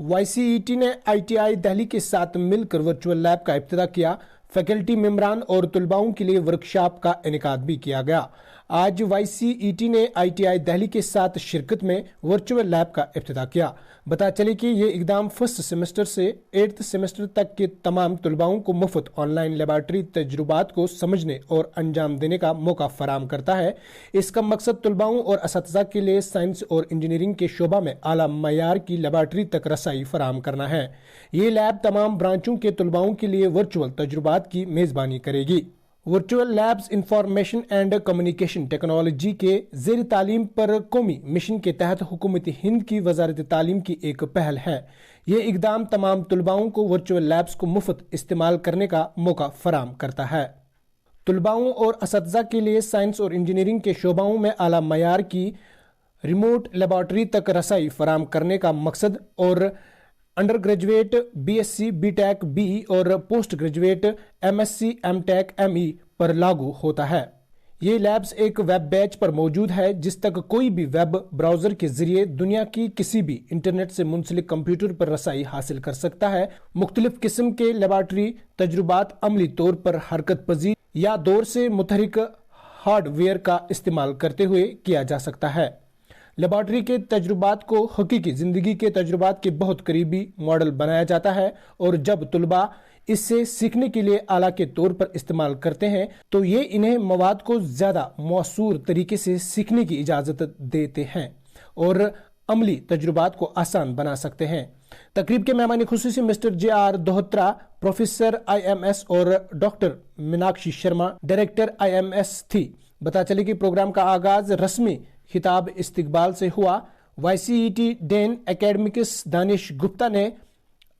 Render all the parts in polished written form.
YCET ने ITI Delhi के साथ मिलकर वर्चुअल लैब का इफ्तिताह किया। फैकल्टी मेंबरान और तुलबाओं के लिए वर्कशॉप का इनेकाद भी किया गया। आज YCET ने ITI दिल्ली के साथ शिरकत में वर्चुअल लैब का इफ्तिताह किया। बता चले कि ये इकदाम फर्स्ट सेमेस्टर से 8th सेमेस्टर तक के तमाम तुलबाओं को मुफ्त ऑनलाइन लेबॉर्ट्री तजुर्बात को समझने और अंजाम देने का मौका फराम करता है। इसका मकसद तुलबाओं और असतिज़ा के लिए साइंस और इंजीनियरिंग के शोबा में आला मयार की लेबॉर्ट्री तक रसाई फराम करना है। ये लैब तमाम ब्रांचों के तुलबाओं के लिए वर्चुअल तजुर्बात की मेज़बानी करेगी। Virtual labs information and communication technology के ज़ेर तालीम पर कौमी मिशन के तहत हुकूमत हिंद की वजारत तालीम की एक पहल है। ये इकदाम तमाम तुलबाओं को वर्चुअल लैब्स को मुफ्त इस्तेमाल करने का मौका फराम करता है। तुलबाओं और असतिज़ा के लिए साइंस और इंजीनियरिंग के शोबाओं में आला मयार की रिमोट लेबॉर्ट्री तक रसाई फराम करने का मकसद और under graduate BSc BTech BE और post graduate MSc MTech ME पर लागू होता है। ये लैब्स एक वेब बैच पर मौजूद है जिस तक कोई भी वेब ब्राउजर के जरिए दुनिया की किसी भी इंटरनेट से मुंसलिक कंप्यूटर पर रसाई हासिल कर सकता है। मुख्तलिफ किस्म के लेबॉर्ट्री तजुर्बात अमली तौर पर हरकत पजीर या दौर से मुतहरिक हार्डवेयर का इस्तेमाल करते हुए किया जा सकता है। लेबॉर्ट्री के तजुर्बात को हकीकी जिंदगी के तजुर्बात के बहुत करीबी मॉडल बनाया जाता है और जब तुलबा इससे सीखने के लिए आला के तौर पर इस्तेमाल करते हैं तो ये इन्हें मवाद को ज्यादा मौसूर तरीके से सीखने की इजाजत देते हैं और अमली तजुर्बात को आसान बना सकते हैं। तकरीब के मेहमान खुसूसी मिस्टर JR दोहत्रा, प्रोफेसर IMS और doctor Meenakshi Sharma, director IMS थी। बता चले कि प्रोग्राम का आगाज रस्मी खिताब इस्तकबाल से हुआ। YCET dean academics Danish Gupta ने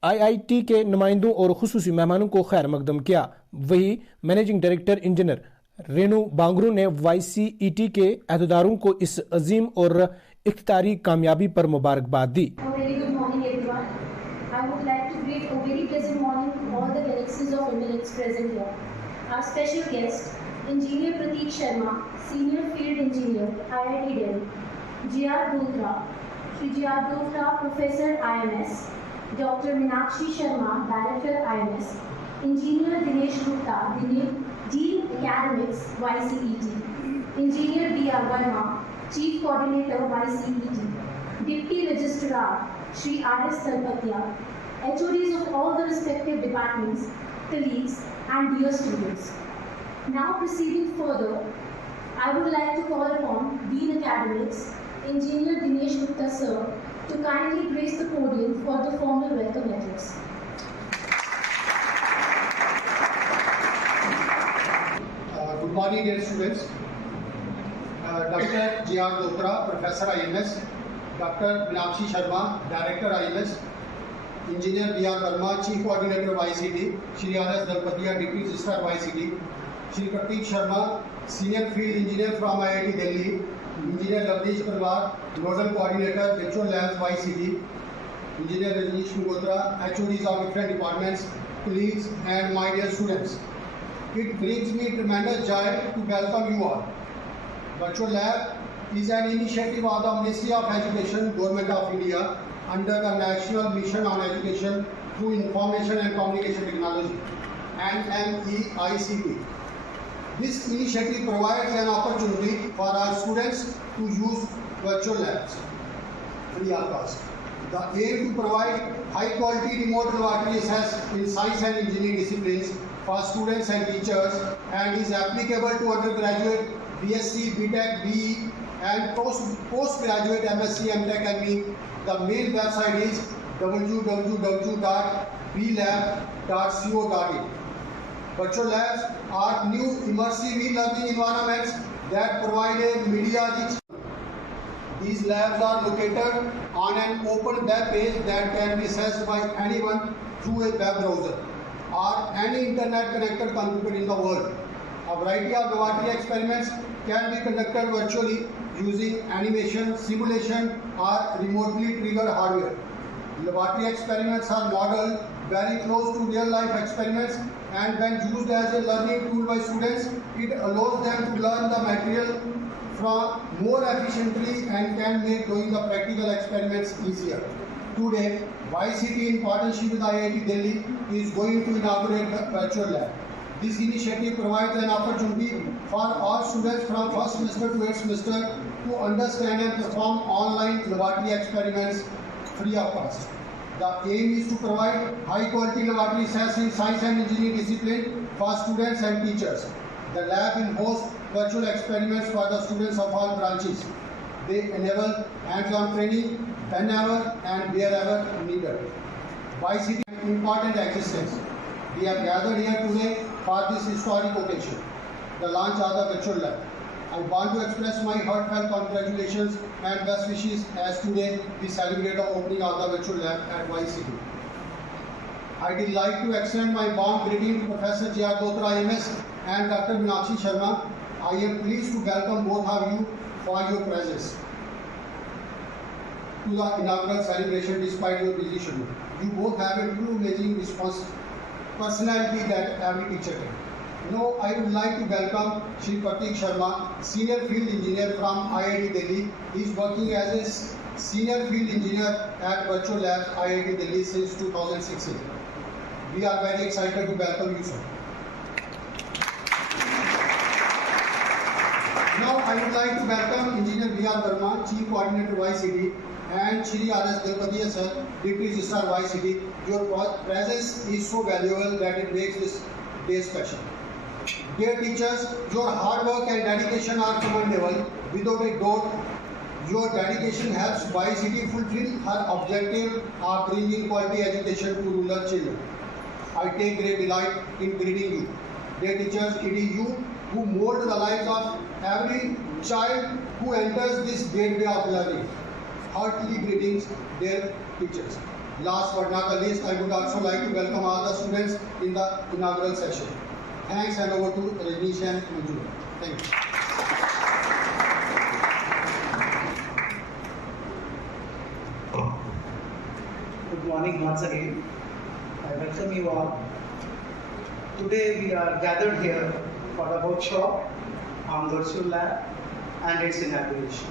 IIT के नुमाइंदों और खुसूसी मेहमानों को खैर मकदम किया। वही managing director engineer Renu Bangru ने YCET के अहदेदारों को इस अजीम और इख्तियारी कामयाबी पर मुबारकबाद दी। Engineer Prateek Sharma, Senior Field Engineer, IIT Delhi. JR Dothra, Shri JR Dothra, Professor IMS. Dr. Meenakshi Sharma, Director IMS. Engineer Dinesh Gupta, Dean Academics, YCET. Engineer DR Verma, Chief Coordinator, YCET. Deputy Registrar, Shri RS Salpatia. HODs of all the respective departments, colleagues and dear students. Now proceeding further, I would like to call upon Dean Academics, Engineer Dinesh Gupta sir, to kindly grace the podium for the formal welcome address. Good morning dear students. Dr. JR Dothra, Professor IMS, Dr. Meenakshi Sharma, Director IMS, Engineer DR Verma, Chief Coordinator YCET, Shri RS Dalpatia, Deputy Registrar YCET, Shri Prateek Sharma, Senior Field Engineer from IIT Delhi, Engineer Jagdish Parwar, Nodal Coordinator, Virtual Labs YCET, Engineer Rajneesh Mugotra, HODs of different departments, colleagues and my dear students. It brings me tremendous joy to welcome you all. Virtual Lab is an initiative of the Ministry of Education, Government of India under the National Mission on Education through Information and Communication Technology NMEICT. This initiative provides an opportunity for our students to use virtual labs free of cost. The aim to provide high quality remote laboratory access in science and engineering disciplines for students and teachers and is applicable to undergraduate BSc, BTech, BE and postgraduate MSc, MTech and ME. The main website is www.blab.co.in. Virtual labs are new immersive e-learning environments that provide a media-rich. These labs are located on an open web page that can be accessed by anyone through a web browser or any internet-connected computer in the world. A variety of laboratory experiments can be conducted virtually using animation, simulation, or remotely triggered hardware. Laboratory experiments are modeled very close to real-life experiments, and when used as a learning tool by students, it allows them to learn the material from more efficiently and can make doing the practical experiments easier. Today, YCT in partnership with IIT Delhi is going to inaugurate the virtual lab. This initiative provides an opportunity for all students from first semester to 8th semester to understand and perform online laboratory experiments free of cost. The aim is to provide high quality laboratory science in science and engineering discipline for students and teachers. The lab will host virtual experiments for the students of all branches. They enable hands-on training whenever and wherever needed. YCT important existence. We are gathered here today for this historic occasion, the launch of the virtual lab. I want to express my heartfelt congratulations and best wishes as today we celebrate the opening of the virtual lab at YCT. I would like to extend my warm greeting to Professor J.R. Dotra, IMS, and Dr. Meenakshi Sharma. I am pleased to welcome both of you for your presence to the inaugural celebration despite your busy schedule. You both have a true amazing personality that every teacher can. Now I would like to welcome Shri Prateek Sharma, Senior Field Engineer from IIT Delhi. He is working as a Senior Field Engineer at Virtual Labs IIT Delhi since 2016. We are very excited to welcome you, sir. Now I would like to welcome Engineer V.R. Verma, Chief Coordinator YCT, and Shri R.S. Dalpadia sir, Deputy Registrar YCT. Your presence is so valuable that it makes this day special. Dear teachers, your hard work and dedication are commendable. Without a doubt, your dedication helps YCT fulfill her objective of bringing quality education to rural children. I take great delight in greeting you. Dear teachers, it is you who mold the lives of every child who enters this gateway of learning. Heartily greetings, dear teachers. Last but not the least, I would also like to welcome all the students in the inaugural session. Thanks, and over to Rajneesh and Manju. Thank you. Good morning once again. I welcome you all. Today we are gathered here for the workshop on Virtual Lab and its inauguration.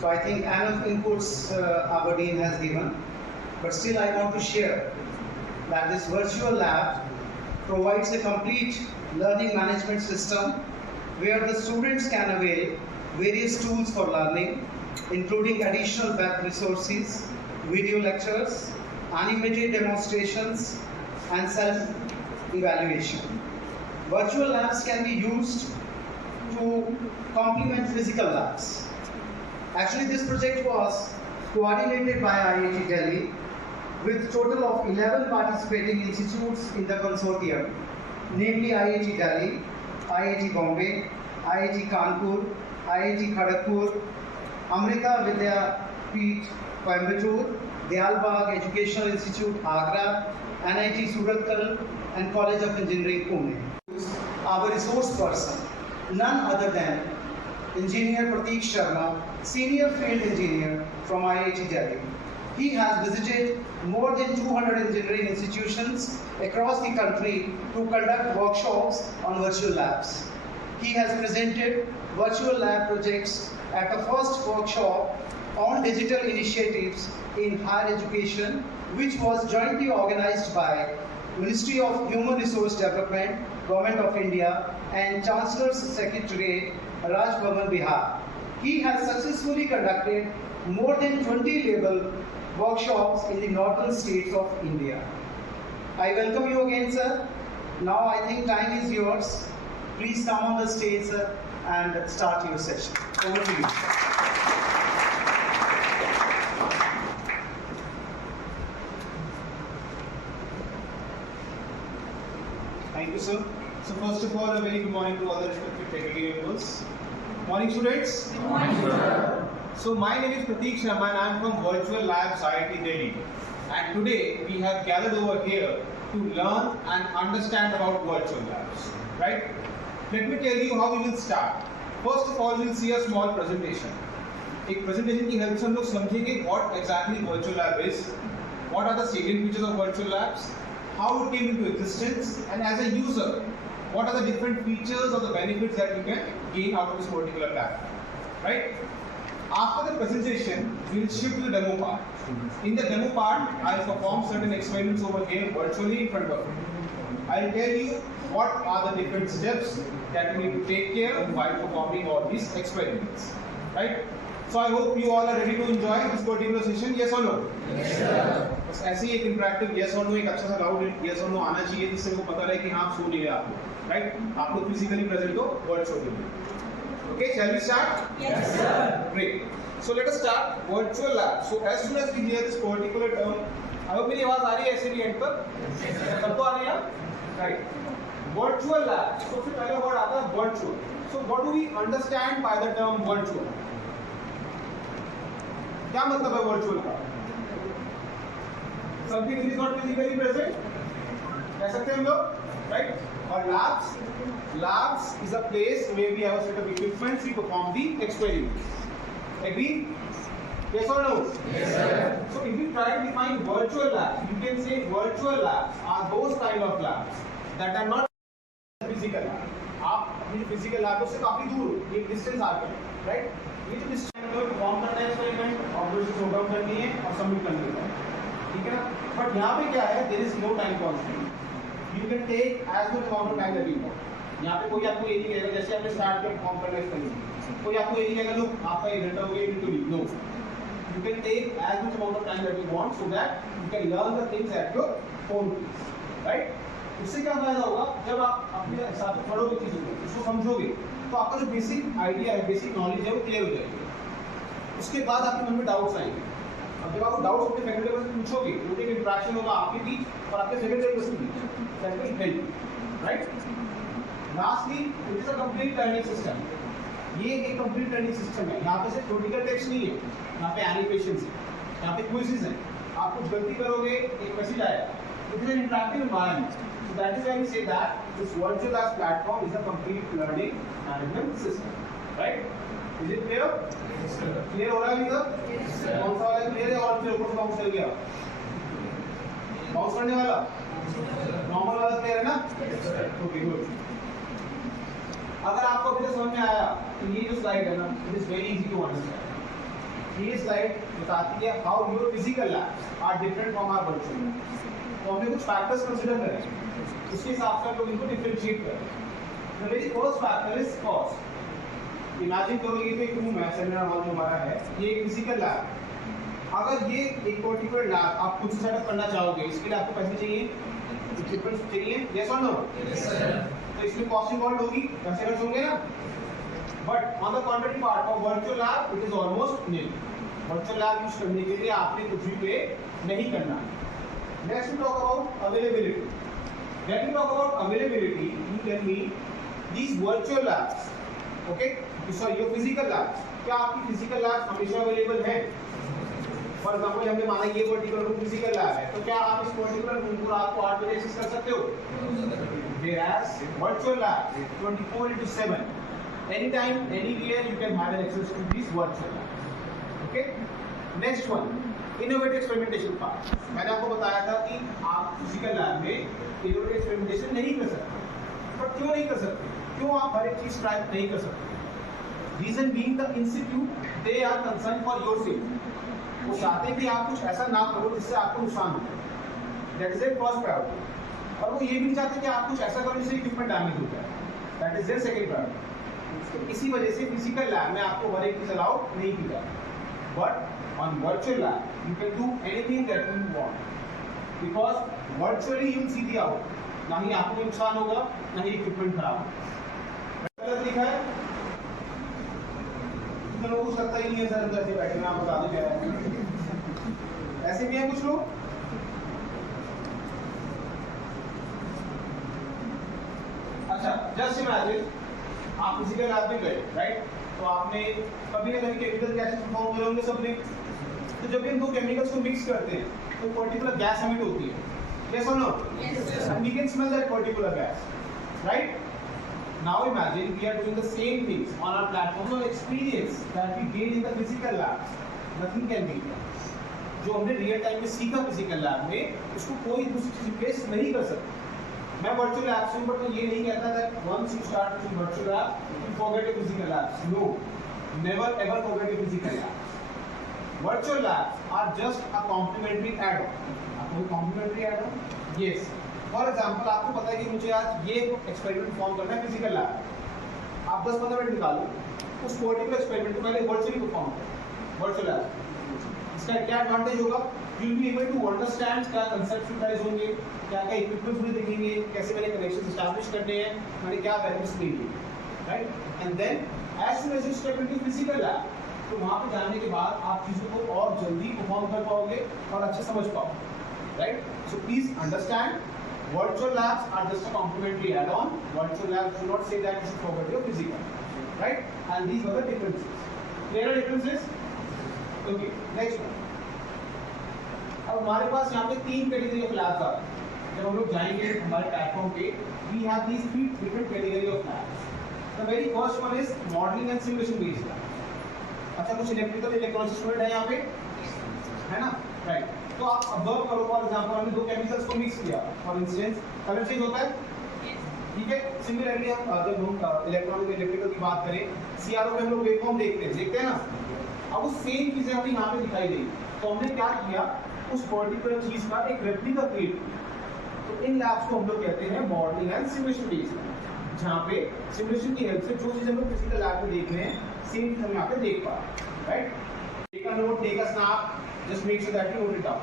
So I think enough inputs our dean has given, but still I want to share that this Virtual Lab provides a complete learning management system where the students can avail various tools for learning, including additional web resources, video lectures, animated demonstrations, and self-evaluation. Virtual labs can be used to complement physical labs. Actually, this project was coordinated by IIT Delhi with a total of 11 participating institutes in the consortium, namely IIT Delhi, IIT Bombay, IIT Kanpur, IIT Kharagpur, Amrita Vidya Peeth Coimbatore, Dayal Educational Institute Agra, NIT Surathkal, and College of Engineering Pune. Our resource person, none other than Engineer Prateek Sharma, Senior Field Engineer from IIT Delhi. He has visited more than 200 engineering institutions across the country to conduct workshops on virtual labs. He has presented virtual lab projects at the first workshop on digital initiatives in higher education, which was jointly organized by Ministry of Human Resource Development, Government of India, and Chancellor's Secretariat, Raj Bhavan, Bihar. He has successfully conducted more than 20 label workshops in the northern states of India. I welcome you again, sir. Now I think time is yours. Please come on the stage, sir, and start your session. Over to you. Thank you, sir. So first of all, a very good morning to all the respected faculty members. Morning, students. Good morning, sir. So my name is Prateek Sharma and I am from Virtual Labs IIT Delhi. And today we have gathered over here to learn and understand about virtual labs. Right? Let me tell you how we will start. First of all, we will see a small presentation. एक presentation की help से हम लोग समझेंगे what exactly virtual lab is, what are the salient features of virtual labs, how it came into existence, and as a user, what are the different features or the benefits that you can gain out of this particular platform, right? After the presentation, we will shift to the demo part. In the demo part, I will perform certain experiments over here virtually in front of you. I will tell you what are the different steps that you need to take care of while performing all these experiments. Right? So I hope you all are ready to enjoy this particular session. Yes or no? Yes, sir. बस ऐसे ही एक interactive yes or no, एक अच्छा सा loud yes or no आना चाहिए जिससे को पता रहे कि हाँ सुन लिया आपको. राइट? आप लोग फिजिकली प्रेजेंट हो virtually. Okay, shall we start? Yes, sir. Great. So let us start virtual lab. So as soon as we hear this particular term, I hope मेरी आवाज आ रही है ऐसे भी एंड पर? सबको आ रही है? Right. Virtual lab. सबसे पहला वर्ड आता है virtual. So what do we understand by the term virtual? क्या मतलब है virtual का? Something is not physically present. कह सकते हैं हम लोग? Right? और labs is a place where we have a set of equipment we perform the experiments. Agree? Yes or no? Yes, sir. So if you try to define virtual labs, you can say virtual labs are those kind of labs that are not physical lab. आप अपनी physical lab से काफी दूर हो, एक distance आ गए, right? ये जो distance है वो perform करना है experiment, obviously program करनी है और submit करनी है, ठीक है ना? But यहाँ पे क्या है? There is no time constant. You can take as much amount of time that you want. यहाँ पे कोई आपको ये नहीं कहेगा जैसे आपने स्टार्ट किया परफॉर्म करना एक्सपेरिमेंट, कोई आपको ये नहीं कहेगा लो आपका 1 घंटा हो गया you need to leave. No, you can take as much amount of time that you want so that you can learn the things at your own pace, right? उससे क्या फायदा होगा? जब आप अपने हिसाब से पढ़ोगे चीजों को, उसको समझोगे तो आपका जो बेसिक आइडिया है, बेसिक नॉलेज है वो क्लियर हो जाएगी. उसके बाद आपके मन में डाउट्स आएंगे. अब जब आप डाउट्स अपने फैकल्टी मेंबर्स से पूछोगे तो एक इंटरेक्शन होगा आपके बीच और आपके फैकल्टी मेंबर्स के बीच. That will help, right? Lastly, it is a complete learning system. ये एक complete learning system है. यहाँ पे सिर्फ theoretical text नहीं है. यहाँ पे animations है. यहाँ पे quizzes हैं. आप कुछ गलती करोगे एक मैसेज आएगा. It is an interactive environment. So that is why we say that this virtual labs platform is a complete learning management system. Right? Is it clear? Yes, sir. Clear हो रहा है अभी तक? Yes, sir. कौन सा वाला clear है और फिर ऊपर से bounce कर गया? Bounce करने वाला? Normal वाला clear है ना? Yes, sir. Okay, good. अगर आपको अभी तक समझ में आया तो ये जो स्लाइड है ना, it is very easy to understand. ये स्लाइड बताती है how your physical labs are different from our virtual labs. तो हमने कुछ फैक्टर्स कंसीडर करे, उसके हिसाब से हम लोग इनको डिफरेंशिएट करें. The very first factor is cost. Imagine करो ये तो एक रूम है, सेमिनार हॉल जो हमारा है, ये एक फिजिकल लैब. अगर ये एक पर्टिकुलर लैब आप खुद से सेटअप करना चाहोगे, इसके लिए आपको पैसे चाहिए, इक्विपमेंट चाहिए. यस और नो? Yes, sir. तो इसमें कॉस्ट इन्वॉल्व होगी, पैसे खर्च होंगे ना. But on the contrary part of virtual lab it is almost nil. Virtual lab use करने के लिए आपने कुछ भी पे नहीं करना. Next we talk about availability. When we talk about availability you tell me these virtual labs, okay, sorry your physical labs, क्या आपकी फिजिकल लैब हमेशा अवेलेबल है? फॉर एग्जांपल हमने माना ये पर्टिकुलर रूम फिजिकल लैब है, तो क्या आप इस पर्टिकुलर रूम को रात को 8 बजे एक्सेस कर सकते हो? Whereas virtual lab is 24/7. Anytime, anywhere you can have an access to these virtual labs. Okay? Next one, innovative experimentation part. मैंने आपको बताया था कि आप physical lab में innovative experimentation नहीं कर सकते. But क्यों नहीं कर सकते? क्यों आप हर एक चीज ट्राई नहीं कर सकते? Reason being the institute, they are concerned for your safety. वो चाहते हैं कि आप कुछ ऐसा ना करो जिससे आपको नुकसान हो. That is their first priority. और वो ये भी नहीं चाहते कि आप कुछ ऐसा करो जिससे इक्विपमेंट डैमेज हो जाए. That is their second priority. इसी वजह से फिजिकल लैब में आपको हर एक चीज अलाउ नहीं की जाती. But on virtual lab you can do anything that you want, because virtually you will see the out. ना ही आपको नुकसान होगा ना ही इक्विपमेंट खराब होगा. गलत लिखा है तो लोगों को लगता ही नहीं है सर अंदर से बैठे. मैं आपको बता दूं क्या है. ऐसे भी हैं कुछ लोग. अच्छा, जस्ट इमेजिन आप फिजिकल लैब में गए, राइट? तो आपने कभी ना कभी केमिकल गैसेस परफॉर्म करे होंगे सबने. तो जब इन दो केमिकल्स को मिक्स करते हैं तो पर्टिकुलर गैस एमिट होती है. यस और no? Yes, sir. And we can smell that particular gas, right? Now imagine we are doing the same things on our platform. So experience that we gain in the physical labs, nothing can be done. जो हमने real time में सीखा physical lab में, उसको कोई दूसरी चीज replace नहीं कर सकता. मैं वर्चुअल लैब से हूं, बट मैं ये नहीं कहता that once you start with virtual lab you forget your physical labs. No, never ever forget your physical labs. Virtual labs are just a complementary add-on. आपको complementary add-on? Yes. For example, आपको पता है कि मुझे आज ये experiment perform करना है physical lab. आप 10-15 मिनट निकालो, उस पर्टिकुलर एक्सपेरिमेंट को पहले वर्चुअली परफॉर्म करो, वर्चुअल लैब। इसका क्या एडवांटेज होगा? You will be able to understand क्या कंसेप्ट यूटिलाइज होंगे, क्या क्या इक्विपमेंट्स मुझे देखेंगे, कैसे मैंने कनेक्शन एस्टैब्लिश करने हैं, मैंने क्या बेनिफिट्स देंगे, right? And then as soon as you step into physical lab, तो वहां पे जाने के बाद आप चीजों को और जल्दी परफॉर्म कर पाओगे और अच्छे समझ पाओगे, right? So please understand, virtual labs are just a complementary add-on. Virtual labs do not say that you should forget your physical, right? And these were the differences. Clear differences? Okay, next one. अब हमारे पास यहाँ पे 3 category of labs आते हैं। जब हम लोग जाएंगे हमारे प्लेटफॉर्म पे, we have these 3 different category of labs. The very first one is modeling and simulation based lab. अच्छा, कुछ इलेक्ट्रिकल इलेक्ट्रॉनिक्स स्टूडेंट है यहाँ पे, है ना? राइट। तो आप ऑब्जर्व करो, फॉर एग्जांपल हमने 2 केमिकल्स को मिक्स किया, फॉर इंस्टेंस कलर चेंज होता है, ठीक है? सिमिलरली हम जब हम इलेक्ट्रॉनिक इलेक्ट्रिकल की बात करें, सीआरओ में हम लोग वेवफॉर्म देखते हैं ना, अब वो सेम चीजें हमें यहाँ पे दिखाई देगी। तो हमने क्या किया, उस पर्टिकुलर चीज का एक रेप्लिका क्रिएट किया। तो इन लैब्स को हम लोग कहते हैं मॉडलिंग एंड सिमुलेशन बेस्ड, जहाँ पे सिमुलेशन की हेल्प से जो चीज हम लोग फिजिकल लैब में देख रहे हैं, सेम चीज हम यहाँ पे देख पा रहे हैं, right? Take a note, take a snap, just make sure that you note it down.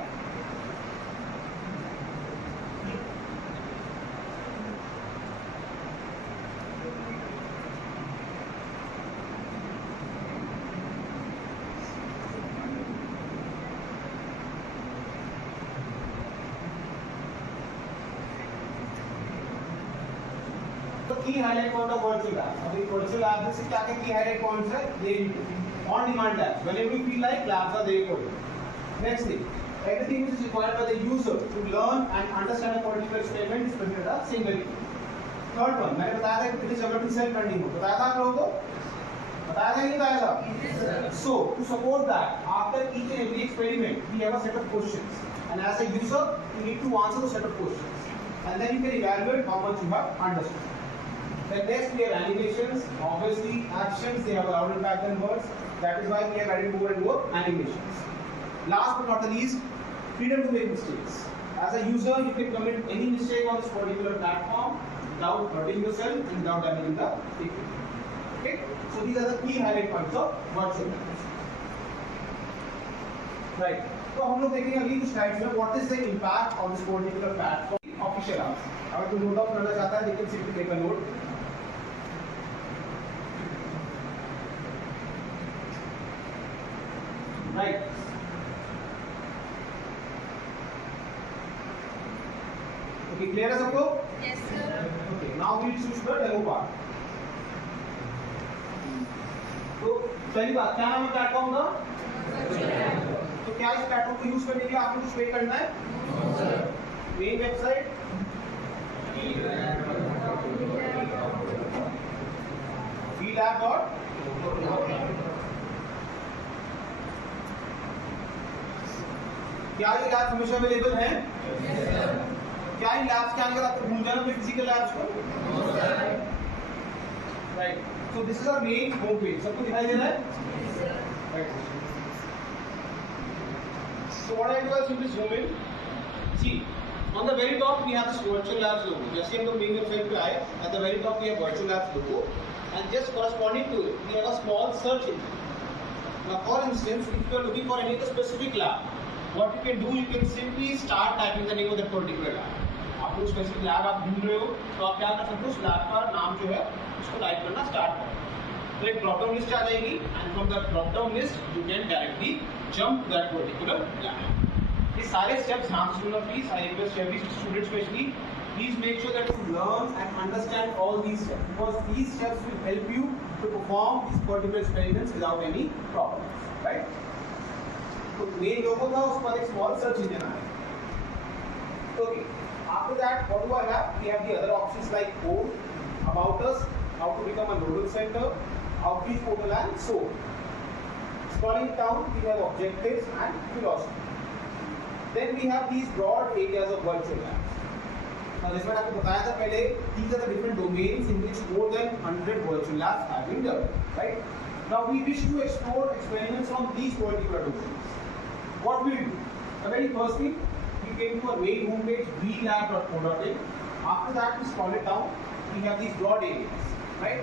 तो की हाईलाइट कौन था? Virtual lab. अभी वर्चुअल लैब में से क्या क्या की हाईलाइट पॉइंट्स है? ये on demand lab, whenever you feel like labs are there for you. Next thing, everything which is required by the user to learn and understand a particular experiment is considered a single unit. Third one, मैंने बताया था कि it is developed in self learning mode. बताया था आप लोगों को? बताया था कि नहीं बताया था? So to support that, after each and every experiment, we have a set of questions, and as a user, you need to answer the set of questions, and then you can evaluate how much you have understood. Then next we have animations. Obviously, actions they have a louder impact than words. That is why we have added more and more animations. Last but not the least, freedom to make mistakes. As a user, you can commit any mistake on this particular platform without hurting yourself and without damaging the equipment. Okay? So these are the key highlight points of virtual labs. Right. तो हम लोग देखेंगे अगली कुछ slides में what is the impact of this particular platform. Official labs. अगर कोई note down करना चाहता है, they can simply take a note. Right. Okay, clear है सबको? Yes, sir. Okay, now we will switch to the demo part. तो पहली बात, क्या नाम है प्लेटफॉर्म का? तो क्या इस प्लेटफॉर्म को यूज करने के लिए आपको कुछ पे करना है? Main website vlab.com। क्या ये लैब्स हमेशा अवेलेबल हैं? क्या इन लैब्स के अंदर आपको भूल जाना फिजिकल लैब्स को? Right. So this is our main home page. सबको दिखाई दे रहा है? Right. So what I do is simply zoom in. See on the very top we have this virtual labs logo. जैसे हम लोग मेन वेबसाइट पे आए, at the very top we have virtual labs logo, and just corresponding to it we have a small search engine. Now for instance, if you are looking for any of the specific lab, what you can do, you can simply start typing the name of that particular lab. आप लोग specific lab आप ढूंढ रहे हो, तो आप क्या कर सकते हो, उस लैब का नाम जो है उसको टाइप करना स्टार्ट करो। तो एक ड्रॉप डाउन लिस्ट आ जाएगी, and from that drop down list you can directly jump to that particular lab. ये सारे स्टेप्स ध्यान से सुनना please. I request every student specially, please make sure that you learn and understand all these steps, because these steps will help you to perform these particular experiments without any problems, right? तो main लोगो था, उस पर एक small search engine आया। Okay, after that what do I have? We have the other options like code, about us, how to become a nodal center, outreach portal, and so on. Scrolling down, we have objectives and philosophy. Then we have these broad areas of virtual labs. Now this one आपको बताया था पहले, these are the different domains in which more than 100 virtual labs have been developed, right? Now we wish to explore experiments on these particular domains. What we do? The very first thing, we came to our main homepage, vlab.co.in. After that, we scroll it down. We have these broad areas, right?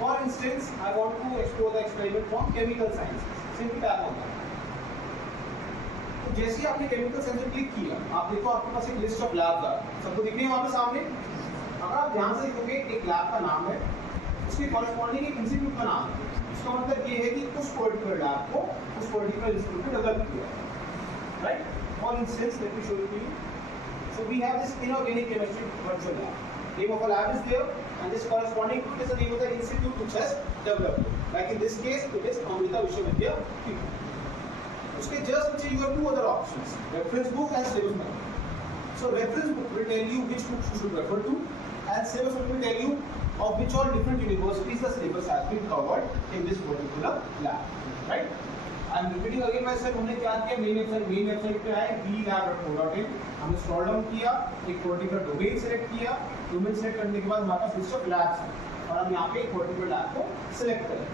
For instance, I want to explore the experiment from chemical sciences. Simply tap on that. तो जैसे ही आपने chemical science click किया, आप देखो आपके पास एक list of labs आ सबको दिख रही है वहाँ पे सामने। अगर आप ध्यान से देखोगे, एक लैब का नाम है, उसके कॉरेस्पॉन्डिंग एक इंस्टीट्यूट का नाम है। इसका मतलब ये है कि उस पर्टिकुलर लैब को उस पर्टिकुलर इंस्टीट्यूट में डेवलप किया है, right? For instance, let me show it to you. So we have this inorganic chemistry virtual lab. Name of a lab is there, and this corresponding to is the name of the institute which has developed it. Like in this case, it is Amrita Vishwavidyalaya. उसके just नीचे you have two other options: reference book and syllabus book. So reference book will tell you which books you should refer to, and syllabus book will tell you of which all different universities the syllabus has been covered in this particular lab, right? I'm repeating again myself. हमने क्या किया? Main website पे आए vlab.co.in, हमने scroll down किया, एक particular domain select किया, domain select करने के बाद हमारे पास लिस्ट ऑफ लैब्स है और हम यहाँ पे एक पर्टिकुलर लैब को सिलेक्ट करें।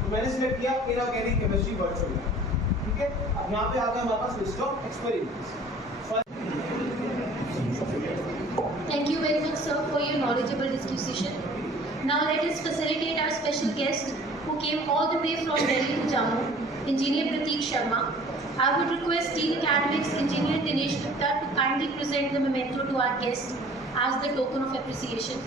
तो मैंने सिलेक्ट किया इनऑर्गेनिक केमिस्ट्री वर्चुअल लैब, ठीक है? अब यहाँ पे आ गया हमारे पास list of experiments. Thank you very much, sir, for your knowledgeable disquisition. Now let us facilitate our special guest who came all the way from Delhi to Jammu, Engineer Prateek Sharma. I would request Dean Academics Engineer Dinesh Gupta to kindly present the memento to our guest as the token of appreciation.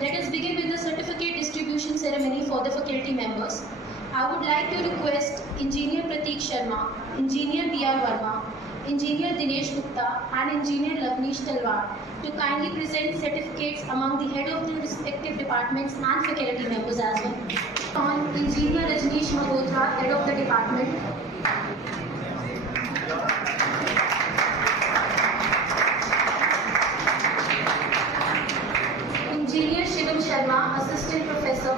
Let us begin with the certificate distribution ceremony for the faculty members. I would like to request Engineer Prateek Sharma, Engineer B.R. Verma, Engineer Dinesh Gupta and Engineer Lavnish Talwar to kindly present certificates among the head of their respective departments and faculty members as well. On Engineer Rajneesh Malhotra, head of the department. Engineer Shivam Sharma, Assistant Professor.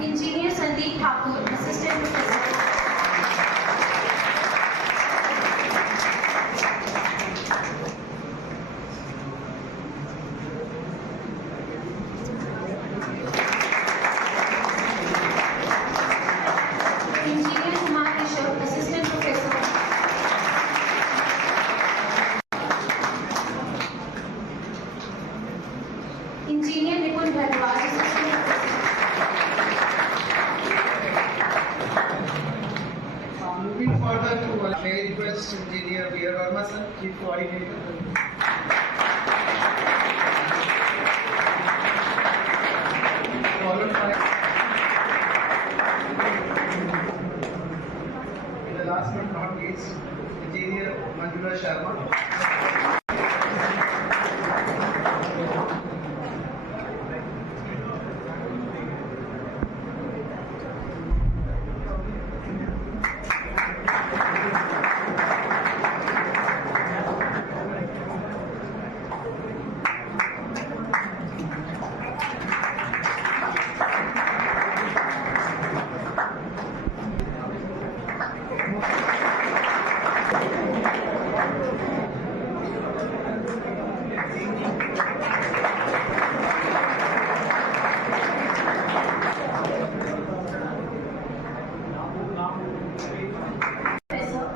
Engineer Sandeep Thakur, Assistant Professor. Engineer Kumar Kishore, Assistant Professor. Engineer Nipun Bhardwaj, Assistant Professor. Moving further to may request Engineer B.R. Verma sir, Chief Coordinator. Followed by the last but not least, Engineer Manjula Sharma. Professor.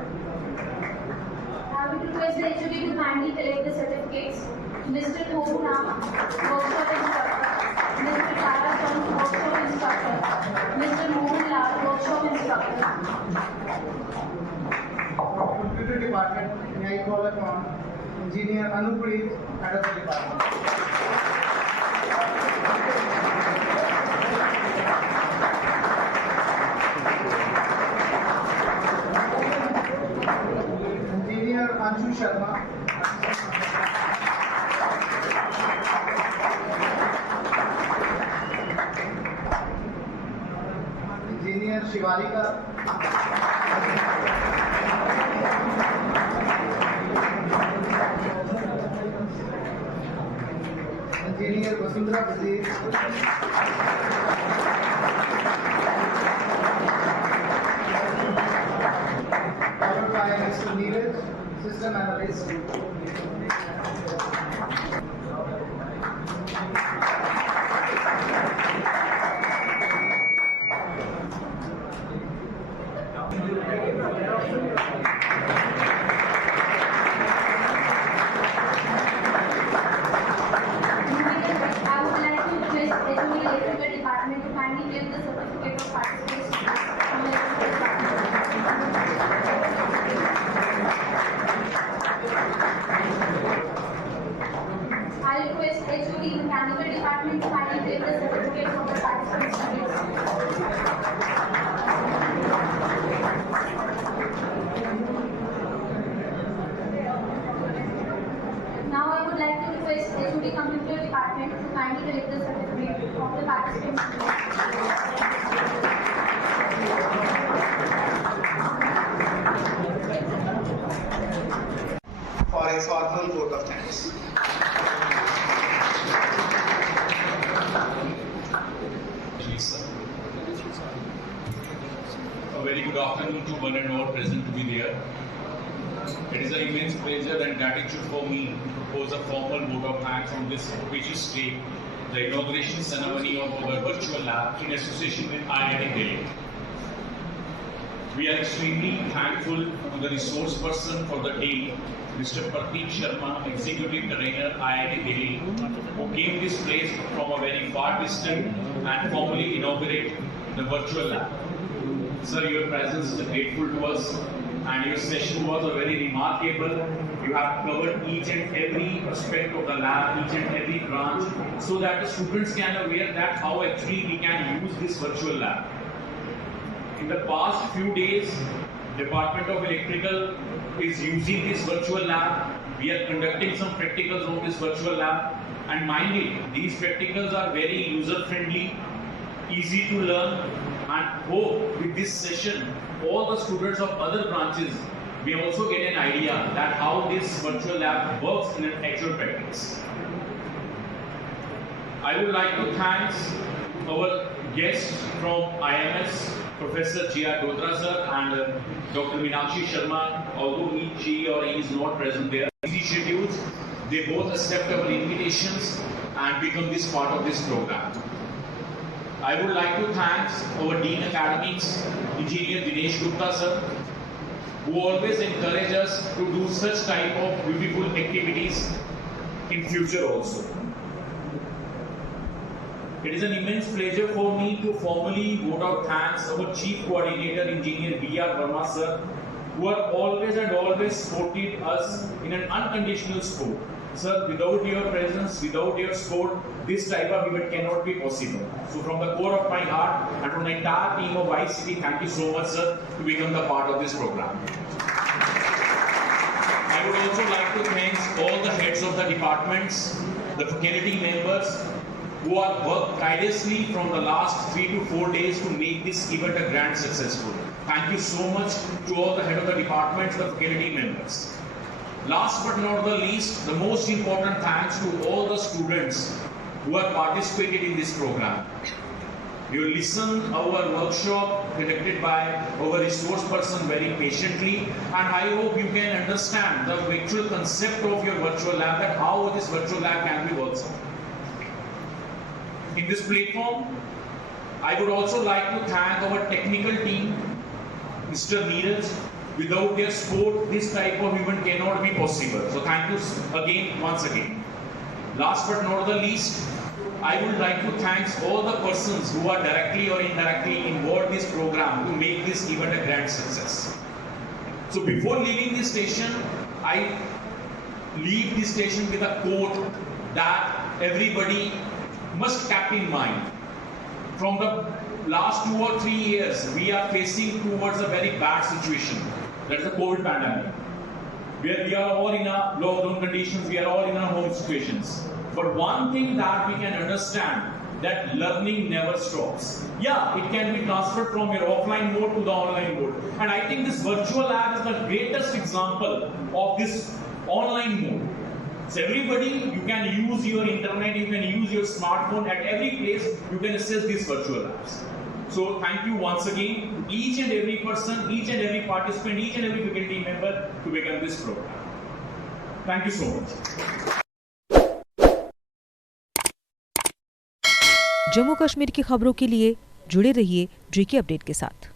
I would request the HOD to kindly collect the certificates. Mr. Kohu Ram, Workshop Instructor. Mr. Tara Chand, Workshop Instructor. Mr. Mohan Lal, Workshop Instructor. From Computer Department, may I call upon Engineer Anupreet, Head of the Department. Engineer Anshu Sharma. Engineer Shivalika. Dudra Pradeep. Followed by Mr. Neeraj, System Analyst. I would like to request HOD Electrical Department to kindly give the certificate of participation from the Electrical Department. I request HOD Mechanical Department to kindly give the certificate of the participation. Now I would like to request HOD Computer Department to kindly collect the certificate of the participants. For a formal vote of thanks. Please, sir. A very good afternoon to one and all present to be there. It is an immense pleasure and gratitude for me to propose a formal vote of thanks on this auspicious day, the inauguration ceremony of our virtual lab in association with IIT Delhi. We are extremely thankful to the resource person for the day, Mr. Pratik Sharma, Executive Trainer, IIT Delhi, who came this place from a very far distance and formally inaugurate the virtual lab. Sir, your presence is grateful to us and your session was a very remarkable. You have covered each and every aspect of the lab, each and every branch, so that the students can aware that how actually we can use this virtual lab. In the past few days, Department of Electrical is using this virtual lab. We are conducting some practicals on this virtual lab. And mind it, these practicals are very user-friendly, easy to learn, and hope with this session, all the students of other branches may also get an idea that how this virtual lab works in an actual practice. I would like to thank our guests from IMS, Professor G.R. Dotra sir and Dr. Meenakshi Sharma, although she or he is not present there. Busy schedules, they both accept our invitations and become this part of this program. I would like to thank our Dean Academics, Engineer Dinesh Gupta sir, who always encourage us to do such type of beautiful activities in future also. It is an immense pleasure for me to formally vote out thanks our Chief Coordinator Engineer B.R. Verma sir, who are always and always supported us in an unconditional support. Sir, without your presence, without your support, this type of event cannot be possible. So from the core of my heart and from the entire team of ICT, thank you so much sir to become the part of this program. I would also like to thank all the heads of the departments, the faculty members, who are worked tirelessly from the last 3 to 4 days to make this event a grand successful. Thank you so much to all the head of the departments, the faculty members. Last but not the least, the most important thanks to all the students who have participated in this program. You listened our workshop conducted by our resource person very patiently, and I hope you can understand the actual concept of your virtual lab, that how this virtual lab can be worked. In this platform, I would also like to thank our technical team, Mr. Neeraj. Without their support, this type of event cannot be possible. So thank you again, once again. Last but not the least, I would like to thank all the persons who are directly or indirectly involved in this program to make this event a grand success. So before leaving this station, I leave this station with a quote that everybody must keep in mind. From the last 2 or 3 years, we are facing towards a very bad situation. That's the COVID pandemic, where we are all in a lockdown conditions, we are all in our home situations. But one thing that we can understand, that learning never stops. Yeah, it can be transferred from your offline mode to the online mode. And I think this virtual lab is the greatest example of this online mode. So everybody, you can use your internet, you can use your smartphone at every place, you can access these virtual labs. So thank you once again, each and every person, each and every participant, each and every faculty member to become this program. Thank you so much. Jammu Kashmir की खबरों के लिए जुड़े रहिए JK update के साथ।